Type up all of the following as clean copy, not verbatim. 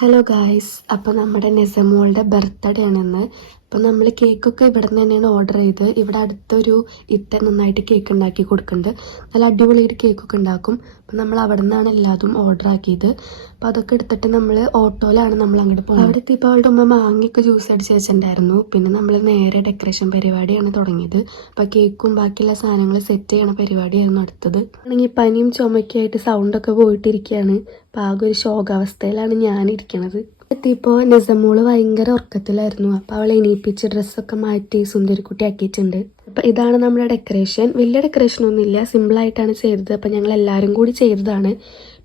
Hello guys, അപ്പോൾ നമ്മുടെ നെസമോളുടെ birthday ആണെന്ന്. അപ്പോൾ നമ്മൾ കേക്കൊക്കെ ഇവിടെ നിന്ന് തന്നെയാണ് ഓർഡർ ചെയ്ത്. ഇവിടെ അടുത്തൊരു നന്നായിട്ട് കേക്ക് ഉണ്ടാക്കി കൊടുക്കുന്നുണ്ട്. നല്ല അടിപൊളിയായിട്ട് കേക്കൊക്കെ ഉണ്ടാക്കും. അപ്പോൾ നമ്മൾ അവിടെ നിന്നാണ് എല്ലാതും ഓർഡർ ആക്കിയത്. അപ്പോൾ അതൊക്കെ എടുത്തിട്ട് നമ്മൾ ഓട്ടോയിലാണ് നമ്മൾ അങ്ങോട്ട് പോകുന്നത്. അവിടെ എത്തിയപ്പോൾ അവളുടെ ഉമ്മ മാങ്ങയൊക്കെ ജ്യൂസ് അടിച്ച് വെച്ചിട്ടുണ്ടായിരുന്നു. പിന്നെ നമ്മൾ നേരെ ഡെക്കറേഷൻ പരിപാടിയാണ് തുടങ്ങിയത്. അപ്പോൾ കേക്കും ബാക്കിയുള്ള സാധനങ്ങൾ സെറ്റ് ചെയ്യണ പരിപാടിയായിരുന്നു അടുത്തത്. ആണെങ്കിൽ പനിയും ചുമക്കായിട്ട് സൗണ്ടൊക്കെ പോയിട്ടിരിക്കുകയാണ്. അപ്പോൾ ആകെ ഒരു ശോകാവസ്ഥയിലാണ് ഞാനിരിക്കണത്. എത്തിയപ്പോൾ നെസമോള് ഭയങ്കര ഉറക്കത്തിലായിരുന്നു. അപ്പോൾ അവളെ എണീപ്പിച്ച് ഡ്രസ്സൊക്കെ മാറ്റി സുന്ദരിക്കുട്ടി ആക്കിയിട്ടുണ്ട്. അപ്പോൾ ഇതാണ് നമ്മുടെ ഡെക്കറേഷൻ. വലിയ ഡെക്കറേഷനൊന്നുമില്ല, സിമ്പിളായിട്ടാണ് ചെയ്തത്. അപ്പോൾ ഞങ്ങൾ എല്ലാവരും കൂടി ചെയ്തതാണ്.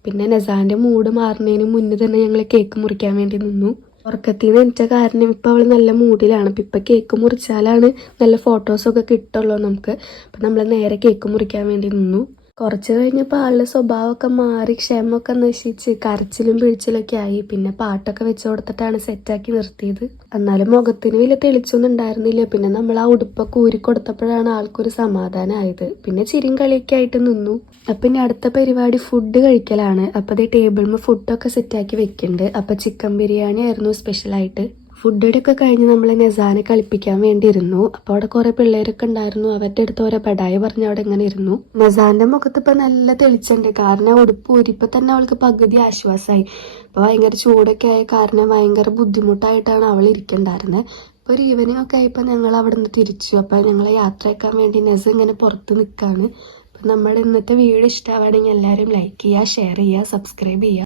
പിന്നെ നെസാൻ്റെ മൂഡ് മാറുന്നതിന് മുന്നേ തന്നെ ഞങ്ങൾ കേക്ക് മുറിക്കാൻ വേണ്ടി നിന്നു. ഉറക്കത്തിൽ നിന്ന് എണിച്ച കാരണം ഇപ്പോൾ അവൾ നല്ല മൂഡിലാണ്. അപ്പം ഇപ്പം കേക്ക് മുറിച്ചാലാണ് നല്ല ഫോട്ടോസൊക്കെ കിട്ടുള്ളൂ നമുക്ക്. അപ്പം നമ്മൾ നേരെ കേക്ക് മുറിക്കാൻ വേണ്ടി നിന്നു. കുറച്ച് കഴിഞ്ഞപ്പോൾ ആളുടെ സ്വഭാവമൊക്കെ മാറി, ക്ഷമൊക്കെ നശിച്ച് കരച്ചിലും പിഴിച്ചിലൊക്കെ ആയി. പിന്നെ പാട്ടൊക്കെ വെച്ച് കൊടുത്തിട്ടാണ് സെറ്റാക്കി നിർത്തിയത്. എന്നാലും മുഖത്തിന് വലിയ തെളിച്ചൊന്നും ഉണ്ടായിരുന്നില്ല. പിന്നെ നമ്മൾ ആ ഉടുപ്പൊക്കെ ഊരി കൊടുത്തപ്പോഴാണ് ആൾക്കൊരു സമാധാനമായത്. പിന്നെ ചിരിയും കളിയൊക്കെ ആയിട്ട് നിന്നു. അപ്പം ഇനി അടുത്ത പരിപാടി ഫുഡ് കഴിക്കലാണ്. അപ്പം അതേ ടേബിളിൽ ഫുഡൊക്കെ സെറ്റാക്കി വെക്കുന്നുണ്ട്. അപ്പം ചിക്കൻ ബിരിയാണി ആയിരുന്നു സ്പെഷ്യലായിട്ട്. ഫുഡൊക്കെ കഴിഞ്ഞ് നമ്മൾ നെസാനെ കളിപ്പിക്കാൻ വേണ്ടി ഇരുന്നു. അപ്പോൾ അവിടെ കുറേ പിള്ളേരൊക്കെ ഉണ്ടായിരുന്നു. അവരുടെ അടുത്ത് ഓരോ പടായി പറഞ്ഞ് അവിടെ ഇങ്ങനെ ഇരുന്നു. നെസാന്റെ മുഖത്ത് ഇപ്പം നല്ല തെളിച്ചുണ്ട്. കാരണം ഉടുപ്പ് ഊരിപ്പോൾ തന്നെ അവൾക്ക് പകുതി ആശ്വാസമായി. അപ്പോൾ ഭയങ്കര ചൂടൊക്കെ ആയ കാരണം ഭയങ്കര ബുദ്ധിമുട്ടായിട്ടാണ് അവൾ ഇരിക്കണ്ടായിരുന്നത്. ഇപ്പോൾ ഒരു ഈവനിങ് ഒക്കെ ആയപ്പോൾ ഞങ്ങൾ അവിടെ നിന്ന് തിരിച്ചു. അപ്പോൾ ഞങ്ങൾ യാത്രയാക്കാൻ വേണ്ടി നെസ് ഇങ്ങനെ പുറത്ത് നിൽക്കുകയാണ്. അപ്പം നമ്മുടെ ഇന്നത്തെ വീഡിയോ ഇഷ്ടമാവുകയാണെങ്കിൽ എല്ലാവരും ലൈക്ക് ചെയ്യുക, ഷെയർ ചെയ്യുക, സബ്സ്ക്രൈബ് ചെയ്യുക.